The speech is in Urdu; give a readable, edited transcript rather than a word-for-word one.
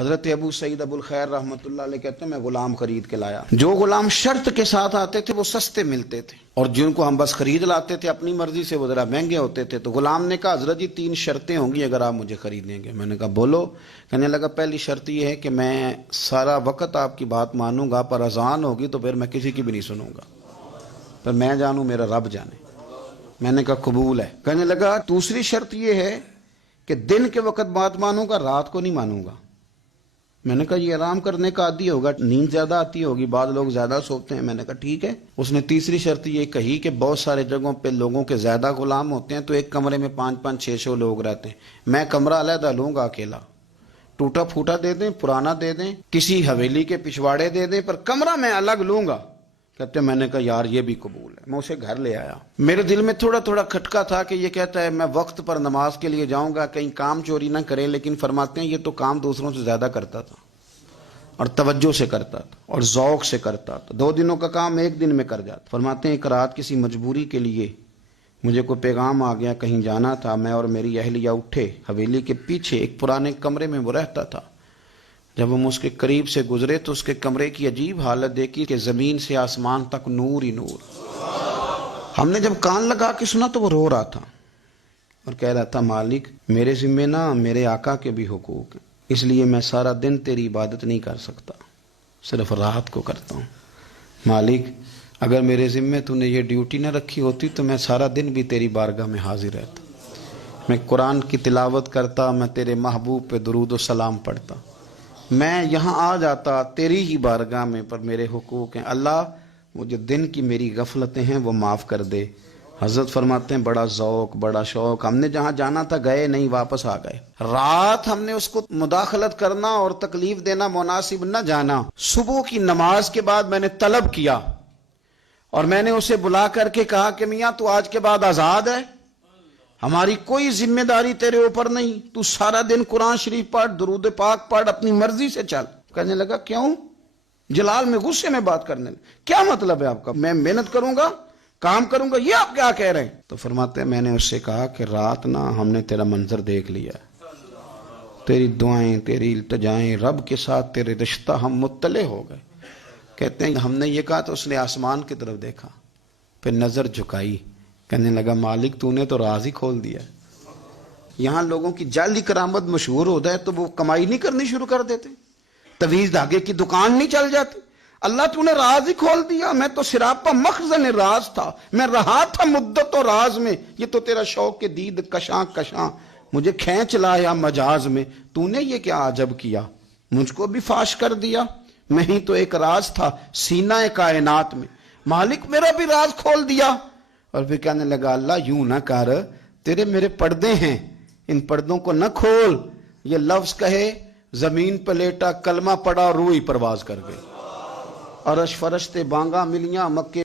حضرت ابو سعید ابو الخیر رحمۃ اللہ علیہ کہتے ہیں میں غلام خرید کے لایا. جو غلام شرط کے ساتھ آتے تھے وہ سستے ملتے تھے، اور جن کو ہم بس خرید لاتے تھے اپنی مرضی سے وہ ذرا مہنگے ہوتے تھے. تو غلام نے کہا حضرت جی 3 شرطیں ہوں گی اگر آپ مجھے خریدیں گے. میں نے کہا بولو. کہنے لگا پہلی شرط یہ ہے کہ میں سارا وقت آپ کی بات مانوں گا، پر اذان ہوگی تو پھر میں کسی کی بھی نہیں سنوں گا، پر میں جانوں میرا رب جانے. میں نے کہا قبول ہے. کہنے لگا دوسری شرط یہ ہے کہ دن کے وقت بات مانوں گا، رات کو نہیں مانوں گا. میں نے کہا یہ آرام کرنے کا عادی ہوگا، نیند زیادہ آتی ہوگی، بعض لوگ زیادہ سوتے ہیں. میں نے کہا ٹھیک ہے. اس نے تیسری شرط یہ کہی کہ بہت سارے جگہوں پہ لوگوں کے زیادہ غلام ہوتے ہیں تو ایک کمرے میں 5-5 6-6 لوگ رہتے ہیں. میں کمرہ علیحدہ لوں گا اکیلا، ٹوٹا پھوٹا دے دیں، پرانا دے دیں، کسی حویلی کے پچھواڑے دے دیں، پر کمرہ میں الگ لوں گا. کہتے میں نے کہا یار یہ بھی قبول ہے. میں اسے گھر لے آیا. میرے دل میں تھوڑا تھوڑا کھٹکا تھا کہ یہ کہتا ہے میں وقت پر نماز کے لیے جاؤں گا، کہیں کام چوری نہ کرے، لیکن فرماتے ہیں یہ تو کام دوسروں سے زیادہ کرتا تھا اور توجہ سے کرتا تھا اور ذوق سے کرتا تھا. 2 دنوں کا کام 1 دن میں کر جاتا. فرماتے ہیں ایک رات کسی مجبوری کے لیے مجھے کوئی پیغام آ گیا، کہیں جانا تھا. میں اور میری اہلیہ اٹھے، حویلی کے پیچھے ایک پرانے کمرے میں وہ رہتا تھا. جب ہم اس کے قریب سے گزرے تو اس کے کمرے کی عجیب حالت دیکھی کہ زمین سے آسمان تک نور ہی نور. ہم نے جب کان لگا کے سنا تو وہ رو رہا تھا اور کہہ رہا تھا مالک میرے ذمہ نہ میرے آقا کے بھی حقوق ہیں، اس لیے میں سارا دن تیری عبادت نہیں کر سکتا، صرف رات کو کرتا ہوں. مالک اگر میرے ذمہ تو نے یہ ڈیوٹی نہ رکھی ہوتی تو میں سارا دن بھی تیری بارگاہ میں حاضر رہتا، میں قرآن کی تلاوت کرتا، میں تیرے محبوب پہ درود و سلام پڑھتا، میں یہاں آ جاتا تیری ہی بارگاہ میں، پر میرے حقوق ہیں. اللہ وہ جو دن کی میری غفلتیں ہیں وہ معاف کر دے. حضرت فرماتے ہیں بڑا ذوق بڑا شوق. ہم نے جہاں جانا تھا گئے نہیں، واپس آ گئے. رات ہم نے اس کو مداخلت کرنا اور تکلیف دینا مناسب نہ جانا. صبح کی نماز کے بعد میں نے طلب کیا اور میں نے اسے بلا کر کے کہا کہ میاں تو آج کے بعد آزاد ہے، ہماری کوئی ذمہ داری تیرے اوپر نہیں، تو سارا دن قرآن شریف پڑھ، درود پاک پڑھ، اپنی مرضی سے چل. کہنے لگا کیوں؟ جلال میں غصے میں بات کرنے لگا. کیا مطلب ہے آپ کا؟ میں محنت کروں گا، کام کروں گا، یہ آپ کیا کہہ رہے ہیں؟ تو فرماتے ہیں میں نے اس سے کہا کہ رات نا ہم نے تیرا منظر دیکھ لیا، تیری دعائیں تیری التجائیں، رب کے ساتھ تیرے رشتہ ہم مطلع ہو گئے. کہتے ہیں ہم نے یہ کہا تو اس نے آسمان کی طرف دیکھا، پھر نظر جھکائی. کہنے لگا مالک تو نے تو راز ہی کھول دیا. یہاں لوگوں کی جعلی کرامت مشہور ہو جائے تو وہ کمائی نہیں کرنی شروع کر دیتے، تویز دھاگے کی دکان نہیں چل جاتی. اللہ تو نے راز ہی کھول دیا. میں تو سراپا مخزن راز تھا، میں رہا تھا مدت و راز میں، یہ تو تیرا شوق کے دید کشاں کشاں مجھے کھینچ لایا مجاز میں. تو نے یہ کیا عجب کیا، مجھ کو بھی فاش کر دیا. میں ہی تو ایک راز تھا سینہ کائنات میں، مالک میرا بھی راز کھول دیا. اور پھر کہنے لگا اللہ یوں نہ کر، تیرے میرے پردے ہیں، ان پردوں کو نہ کھول. یہ لفظ کہے زمین پہ لیٹا، کلمہ پڑا، روح ہی پرواز کر گئی. عرش فرشتے بانگا ملیاں، مکے